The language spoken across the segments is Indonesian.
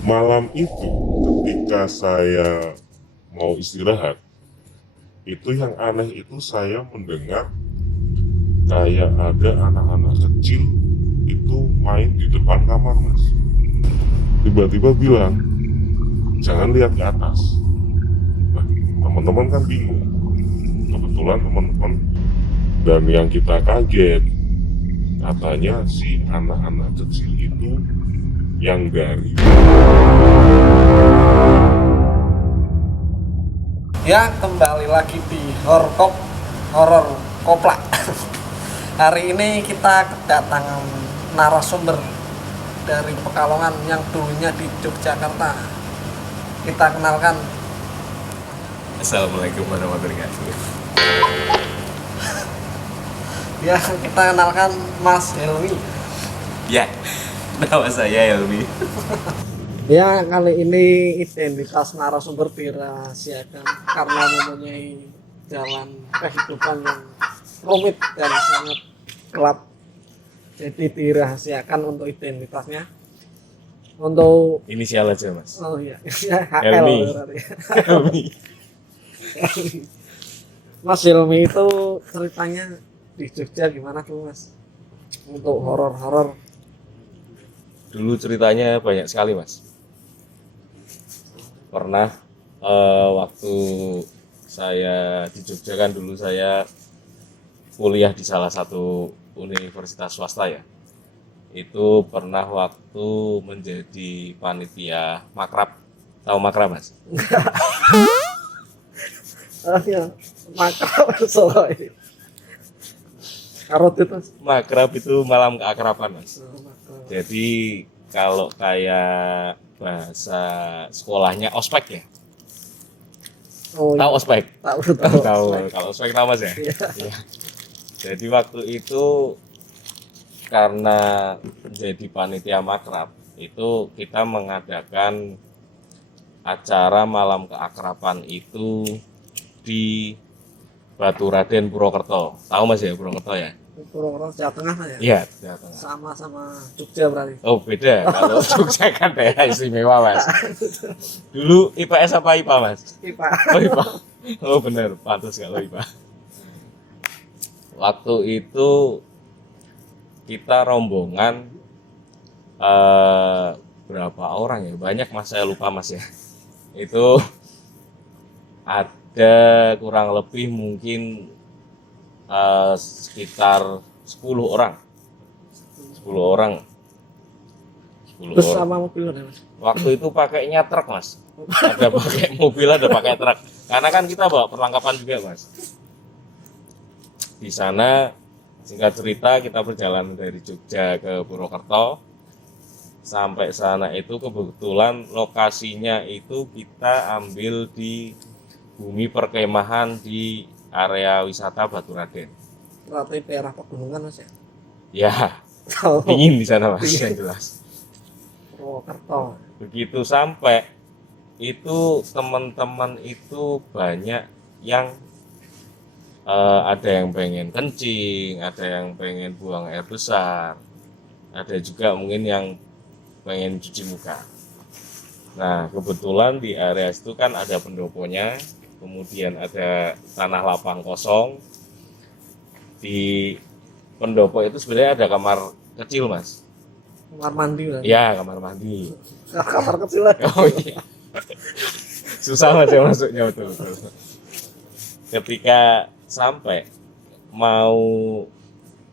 Malam itu ketika saya mau istirahat, itu yang aneh itu saya mendengar kayak ada anak-anak kecil itu main di depan kamar mas. Tiba-tiba bilang, jangan lihat ke atas. Nah, teman-teman kan bingung. Kebetulan teman-teman dan yang kita kaget, katanya si anak-anak kecil itu yang dari Ya, kembali lagi di horor koplak. Hari ini kita kedatangan narasumber dari Pekalongan yang dulunya di Yogyakarta. Kita kenalkan. Assalamualaikum warahmatullahi wabarakatuh. Ya, kita kenalkan Mas Helmi. Ya, nama saya Helmi. Ya, kali ini identitas narasumber dirahasiakan karena mempunyai jalan kehidupan yang rumit dan sangat gelap. Jadi dirahasiakan untuk identitasnya. Untuk Inisial aja mas. oh iya, ya, HL Helmi. berarti. Helmi. Mas Helmi itu ceritanya di Jogja gimana tuh Mas? Untuk horor-horor. Dulu ceritanya banyak sekali mas. Pernah waktu saya di Jogja kan dulu saya kuliah di salah satu universitas swasta ya. Itu pernah waktu menjadi panitia makrab. Tahu makrab mas? Oh iya, makro Solo ini. Karot itu. Makrab itu malam keakraban mas. Oh, makro. Jadi kalau kayak bahasa sekolahnya ospek ya. Oh, Tahu iya. ospek? Tahu. Tahu. Kalau ospek tahu mas ya? Iya. Iya. Jadi waktu itu karena menjadi panitia makrab itu kita mengadakan acara malam keakraban itu di Baturaden Purwokerto. Tahu mas ya Purwokerto ya? Purwokerto Jawa Tengah lah ya. Iya, Jawa Tengah. Sama Jogja berarti. Oh beda, kalau Jogja kan daerah istimewa mas. Dulu IPS apa IPA mas? IPA. Oh IPA. Oh benar, pantas kalau IPA. Waktu itu kita rombongan berapa orang ya? Banyak mas, saya lupa mas ya. Itu ada kurang lebih mungkin sekitar 10 orang. 10 orang. 10 Bus orang. sama mobil ada Mas. Waktu itu pakainya truk mas. Ada pakai mobil, ada pakai truk. Karena kan kita bawa perlengkapan juga mas. Di sana singkat cerita kita berjalan dari Jogja ke Purwokerto. Sampai sana itu kebetulan lokasinya itu kita ambil di bumi perkemahan di area wisata Baturaden. Berarti daerah pegunungan Mas ya. Ya, Tahu. dingin di sana mas, Dingin. yang jelas. Purwokerto. Begitu sampai itu teman-teman itu banyak yang ada yang pengen kencing, ada yang pengen buang air besar, ada juga mungkin yang pengen cuci muka. Nah kebetulan di area itu kan ada pendoponya, kemudian ada tanah lapang kosong. Di pendopo itu sebenarnya ada kamar kecil mas. Kamar mandi berarti. Ya kamar mandi. Kamar kecil lah. Oh iya. Susah mas ya masuknya betul. Ketika sampai mau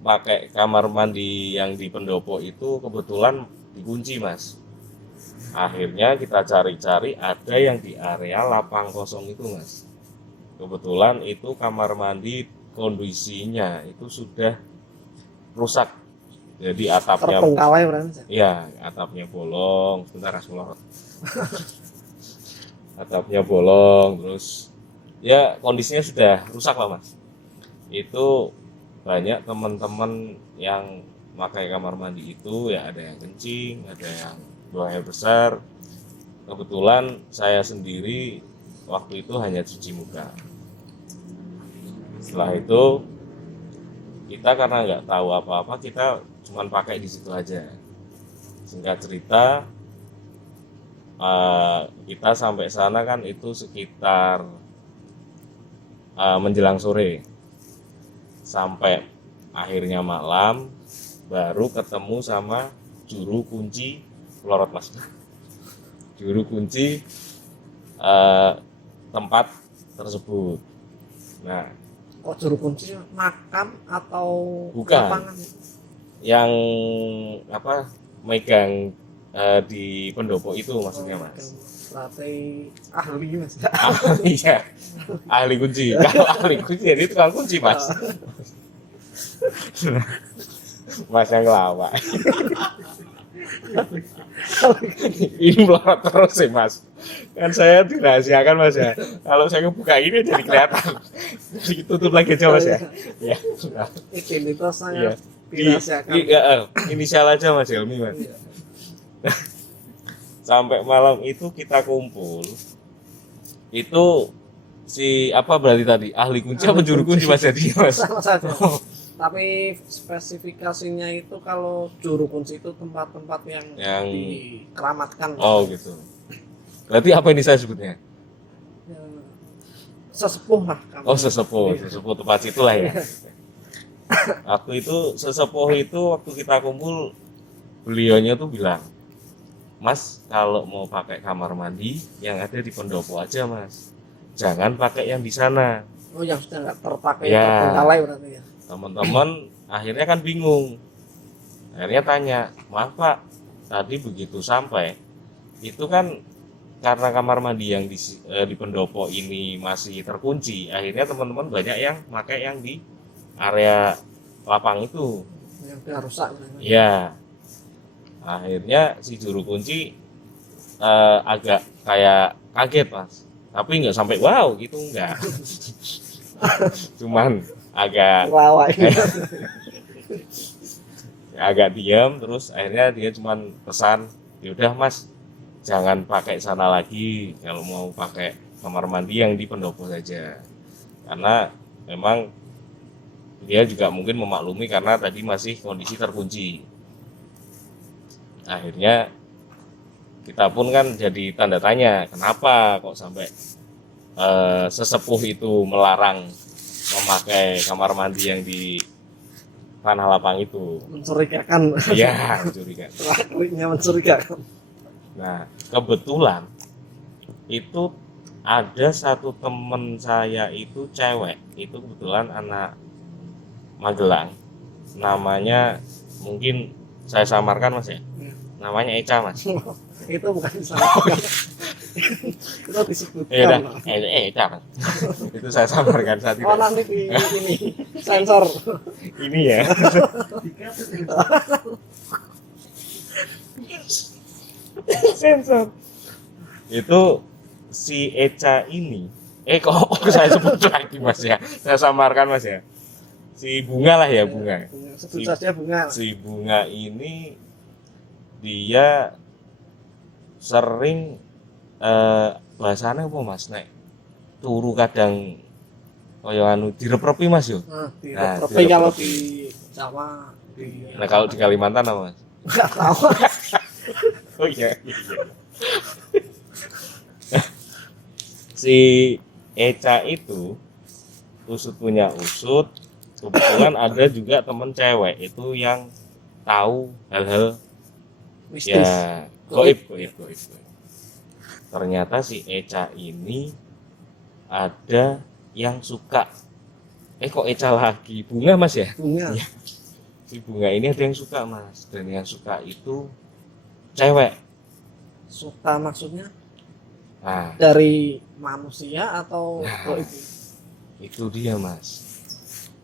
pakai kamar mandi yang di pendopo itu kebetulan dikunci mas. Akhirnya kita cari-cari ada yang di area lapang kosong itu mas. Kebetulan itu kamar mandi kondisinya itu sudah rusak. Jadi atapnya Terbengkalai berarti Mas. iya, atapnya bolong. Sebentar Rasulullah. Atapnya bolong, terus ya kondisinya sudah rusak lah mas. Itu banyak teman-teman yang pakai kamar mandi itu ya ada yang kencing, ada yang buang air besar. Kebetulan saya sendiri waktu itu hanya cuci muka. Setelah itu kita karena nggak tahu apa-apa kita cuma pakai di situ aja. Singkat cerita Kita sampai sana kan itu sekitar menjelang sore, sampai akhirnya malam baru ketemu sama juru kunci Pelorot Mas. Juru kunci tempat tersebut. Nah, Kok juru kunci makam atau Bukan. lapangan? yang apa megang di pendopo itu maksudnya Mas. Berarti ahli Mas. Iya, ahli kunci. Kalau ahli kunci jadi tukang kunci Mas. Mas yang lawak. Ini melorot terus sih Mas. Kan saya dirahasiakan Mas ya. Kalau saya buka ini jadi kelihatan. Tutup lagi aja Mas ya. Ya. Sudah. Identitas Iya. saya dirahasiakan. Inisial aja Mas Helmi Mas. Iya. Sampai malam itu kita kumpul. Itu si apa berarti tadi ahli kunci apa juru kunci Mas jadi Mas? Sama saja. Tapi spesifikasinya itu kalau juru kunci itu tempat-tempat yang dikeramatkan. Oh gitu. Berarti apa ini saya sebutnya? Ya, sesepuh lah kamu. Oh sesepuh tempat situlah ya. Waktu itu sesepuh itu waktu kita kumpul beliaunya tuh bilang, Mas kalau mau pakai kamar mandi yang ada di pendopo aja Mas, jangan pakai yang di sana. Oh yang sudah nggak terpakai Ya. terbengkalai berarti ya. Teman-teman akhirnya kan bingung, akhirnya tanya, maaf Pak, tadi begitu sampai itu kan karena kamar mandi yang di pendopo ini masih terkunci, akhirnya teman-teman banyak yang pakai yang di area lapang itu. Yang sudah rusak. Ya, akhirnya si juru kunci agak kayak kaget Mas, tapi nggak sampai wow gitu nggak, cuman agak Lawak. agak diam, terus akhirnya dia cuman pesan, yaudah Mas jangan pakai sana lagi, kalau mau pakai kamar mandi yang di pendopo saja, karena memang dia juga mungkin memaklumi karena tadi masih kondisi terkunci. Akhirnya kita pun kan jadi tanda tanya, kenapa kok sampai sesepuh itu melarang memakai kamar mandi yang di tanah lapang itu. Mencurigakan. Iya, mencurigakan. Praktiknya mencurigakan. Nah, kebetulan itu ada satu temen saya itu cewek, itu kebetulan anak Magelang, namanya mungkin saya samarkan Mas ya, namanya Eca Mas. Itu bukan salah. Itu disebutkan. Ya udah, Eca Mas. Itu saya samarkan saat itu. Oh nanti di ini sensor. Ini ya. Sensor. Itu si Eca ini, kok saya sebut lagi Mas ya, saya samarkan Mas ya. Si Bunga lah ya, Bunga. Sebut saja Bunga. Si Bunga ini dia sering bahasanya apa Mas nek turu kadang kaya anu direprepi Mas yo. Nah, di Nah, Repropi di kalau Repropi. di Jawa di Nah kalau di Kalimantan apa Mas? enggak tahu. Oh iya. Si Eca itu usut punya usut, kebetulan ada juga temen cewek itu yang tahu hal-hal Mistis. ya goib. Ternyata si Eca ini ada yang suka, kok Eca lagi, Bunga Mas ya? Bunga. Iya. Si Bunga ini ada yang suka Mas, dan yang suka itu cewek. Suka maksudnya Nah dari manusia atau Nah. itu? itu dia Mas,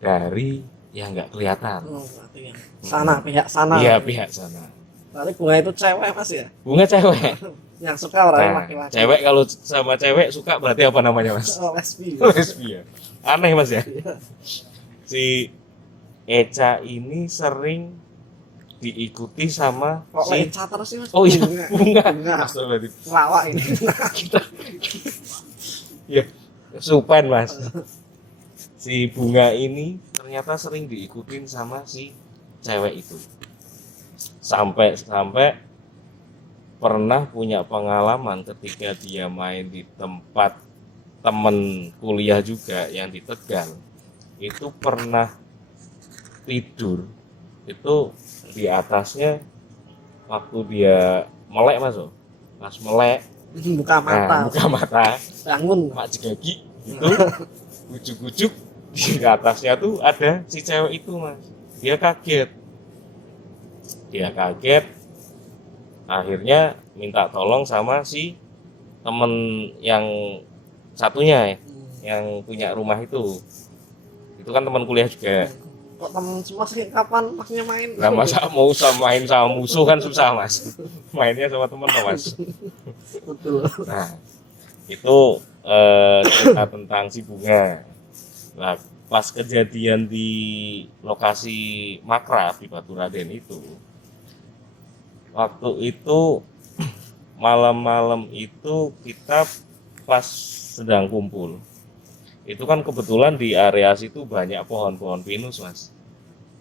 dari yang nggak kelihatan. Oh, berarti yang sana pihak sana. Iya pihak sana. Berarti Bunga itu cewek Mas ya? Bunga cewek. Yang suka orang Nah, laki-laki. cewek kalau sama cewek suka berarti apa namanya Mas? Oh, lesbi. Lesbian. Aneh Mas ya. Iya. Si Eca ini sering diikuti sama Kok si Eca terus sih Mas? Oh iya, Bunga. Bunga. Bunga. Astagfirullahaladzim. Lawak ini. Ya, Supen Mas. Si Bunga ini ternyata sering diikutin sama si cewek itu. Sampai pernah punya pengalaman ketika dia main di tempat temen kuliah juga yang di Tegal, itu pernah tidur itu di atasnya waktu dia melek masuk, pas melek buka mata, buka mata bangun. Pak Jegagi itu ujuk-ujuk di atasnya tuh ada si cewek itu mas. Dia kaget akhirnya minta tolong sama si temen yang satunya ya, yang punya rumah itu kan teman kuliah juga. Kok temen semua sih, kapan masnya main? Nah masa mau main sama musuh kan susah mas, mainnya sama temen loh mas. Betul. Nah itu cerita tentang si Bunga. Nah pas kejadian di lokasi Makrab di Baturaden itu, waktu itu malam-malam itu kita pas sedang kumpul, itu kan kebetulan di area situ banyak pohon-pohon pinus mas,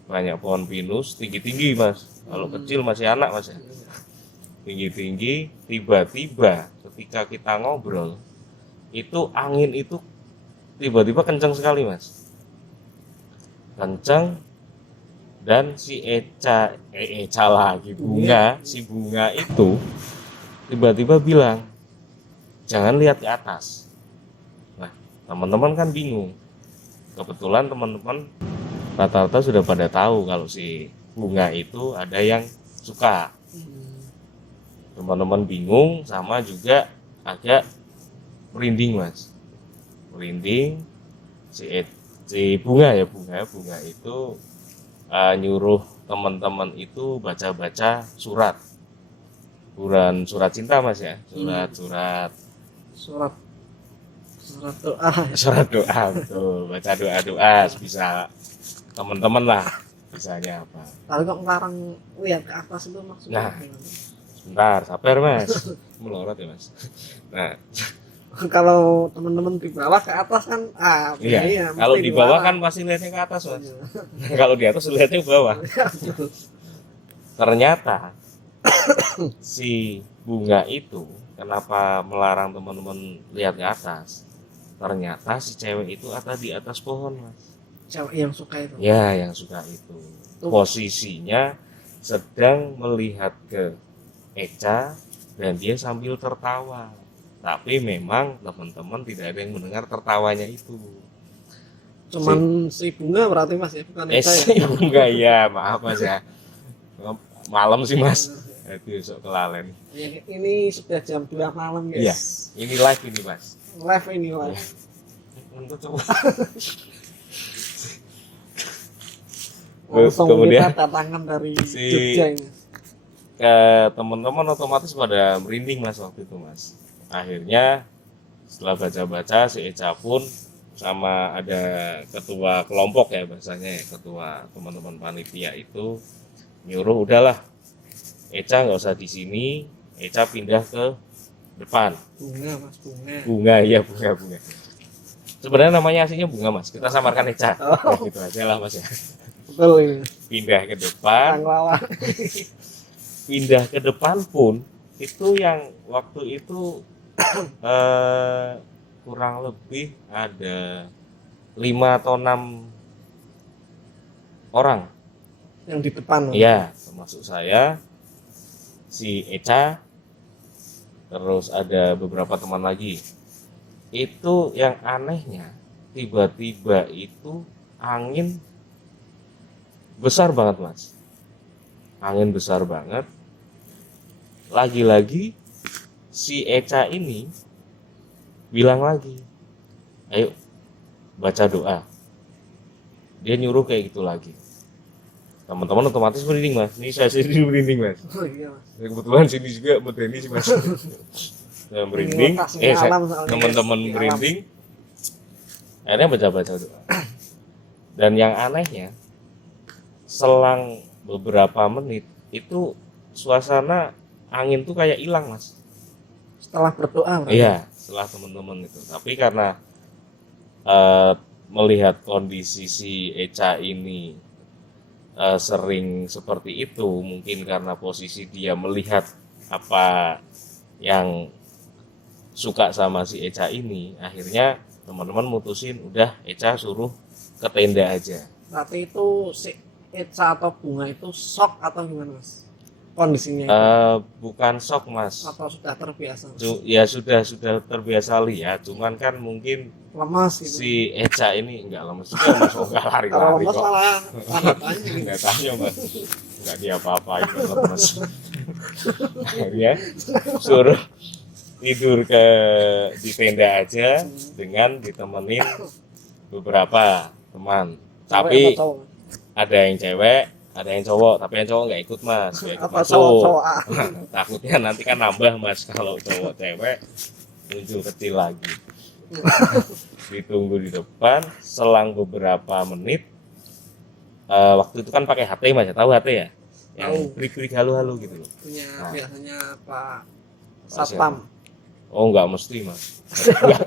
banyak pohon pinus tinggi-tinggi mas. Kalau kecil masih anak mas ya, tinggi-tinggi. Tiba-tiba ketika kita ngobrol itu angin itu tiba-tiba kencang sekali mas, kencang. Dan si Eca lagi si Bunga itu tiba-tiba bilang jangan lihat ke atas. Nah teman-teman kan bingung, kebetulan teman-teman rata-rata sudah pada tahu kalau si Bunga itu ada yang suka. Teman-teman bingung, sama juga agak merinding mas, merinding. Si Bunga itu nyuruh teman-teman itu baca-baca surat cinta mas ya, surat doa. surat doa, betul, baca doa bisa teman-teman lah, bisanya apa. Kalau kok ngelarang lihat ke atas itu maksudnya? Nah sebentar, sabar mas, melorot ya mas. Nah kalau teman-teman di bawah ke atas kan iya, kalau di bawah kan pasti lihatnya ke atas mas. Kalau di atas lihatnya ke bawah. Ternyata si Bunga itu kenapa melarang teman-teman lihat ke atas, ternyata si cewek itu ada di atas pohon mas. Cewek yang suka itu Ya yang suka itu posisinya sedang melihat ke Eca dan dia sambil tertawa. Tapi memang teman-teman tidak ada yang mendengar tertawanya itu. Cuman si Bunga berarti mas ya, bukan Eca Si ya? Bunga ya, maaf mas ya. Malam sih mas. Itu besok kelalen. Ini sudah jam 2 malam guys. Iya. Ini live ini mas. Live ini live. Untuk coba. Langsung Kemudian kita datangan dari si- Jogja ini. Ke teman-teman otomatis pada merinding mas waktu itu mas. Akhirnya setelah baca-baca si Eca pun sama ada ketua kelompok ya bahasanya, ketua teman-teman panitia itu nyuruh udahlah Eca nggak usah di sini, Eca pindah ke depan. Bunga ya bunga. Sebenarnya namanya aslinya Bunga mas, kita samarkan Eca. Ya, gitu aja lah mas ya. Betul ini. Pindah ke depan. Pindah ke depan pun itu yang waktu itu kurang lebih ada 5 atau 6 orang yang di depan. iya, termasuk saya, si Eca, terus ada beberapa teman lagi. Itu yang anehnya tiba-tiba itu angin besar banget mas, angin besar banget. Lagi-lagi si Eca ini bilang lagi, ayo baca doa. Dia nyuruh kayak gitu lagi. Teman-teman otomatis merinding mas. Ini saya sendiri merinding mas. Oh iya mas. Kebetulan sini juga medeni sih mas. Saya merinding. Teman-teman merinding. Akhirnya baca-baca doa. Dan yang anehnya, selang beberapa menit itu suasana angin tuh kayak hilang mas. Setelah berdoa berarti? Iya, setelah teman-teman itu. Tapi karena melihat kondisi si Eca ini sering seperti itu, mungkin karena posisi dia melihat apa yang suka sama si Eca ini, akhirnya teman-teman mutusin udah Eca suruh ke tenda aja. Berarti itu si Eca atau Bunga itu shock atau gimana Mas? Kondisinya itu? Bukan shock Mas, Atau sudah terbiasa? Mas? ya sudah terbiasa lihat, cuman kan mungkin Lemas gitu. si Eca ini enggak lemes juga Mas, oh, enggak Kalau lari-lari lemas kok. malah tanya gitu. Enggak tanya Mas, enggak diapa-apain lemes. Akhirnya suruh tidur di tenda aja dengan ditemenin beberapa teman. Cewek Tapi atau cowok? ada yang cewek, ada yang cowok, tapi yang cowok nggak ikut Mas, nggak ikut Apa masuk. cowok? Takutnya nanti kan nambah Mas kalau cowok cewek muncul kecil lagi. Ditunggu di depan, selang beberapa menit. Waktu itu kan pakai HT Mas, ya? Tahu HT ya? Yang Tahu. klik-klik halo-halo gitu loh. Punya Nah. biasanya Pak Pak Satpam. Oh nggak mesti Mas,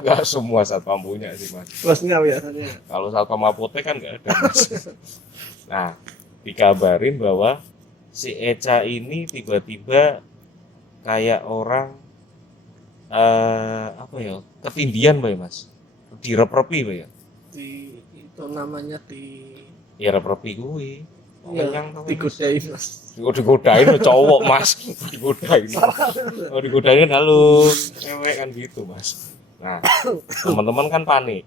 nggak semua satpam punya sih Mas. Bosnya biasanya. Kalau satpam apotek kan nggak ada Mas. Nah, dikabarin bahwa si Eca ini tiba-tiba kayak orang apa ya, ketindian Pak ya Mas, direp-repi Pak ya. Itu namanya Ya rep-repi gue. ya, digodain Mas. Digodain cowok Mas, digodain. Oh digodain halo, cewek kan gitu Mas. Nah, teman-teman kan panik.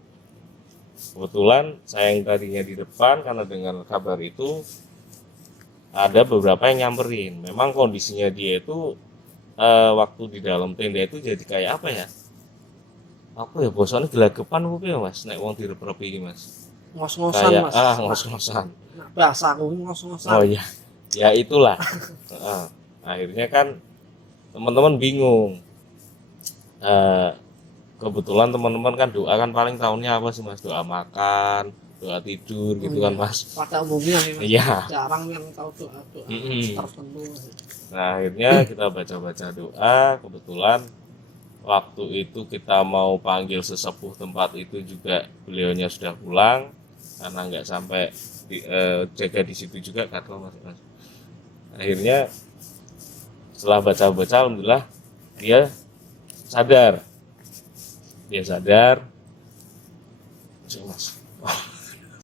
Kebetulan saya yang tadinya di depan karena dengar kabar itu ada beberapa yang nyamperin. Memang kondisinya dia itu waktu di dalam tenda itu jadi kayak apa ya? Apa ya, bosannya gelagapan apa ya Mas? Nek wong direp-repi iki Mas. Ngos-ngosan Kayak Mas. ngos-ngosan. Nah, bahasa aku ngos-ngosan. Oh iya. Ya itulah. Heeh. Akhirnya kan teman-teman bingung. Kebetulan teman-teman kan doa kan paling tahunnya apa sih Mas? Doa makan, doa tidur gitu kan Mas. Pada umumnya nih Mas. Iya. Jarang yang tahu doa-doa tertentu. Nah akhirnya kita baca-baca doa, kebetulan waktu itu kita mau panggil sesepuh tempat itu juga beliaunya sudah pulang karena nggak sampai jaga di situ juga kata Mas. Akhirnya setelah baca-baca alhamdulillah dia sadar. Mas.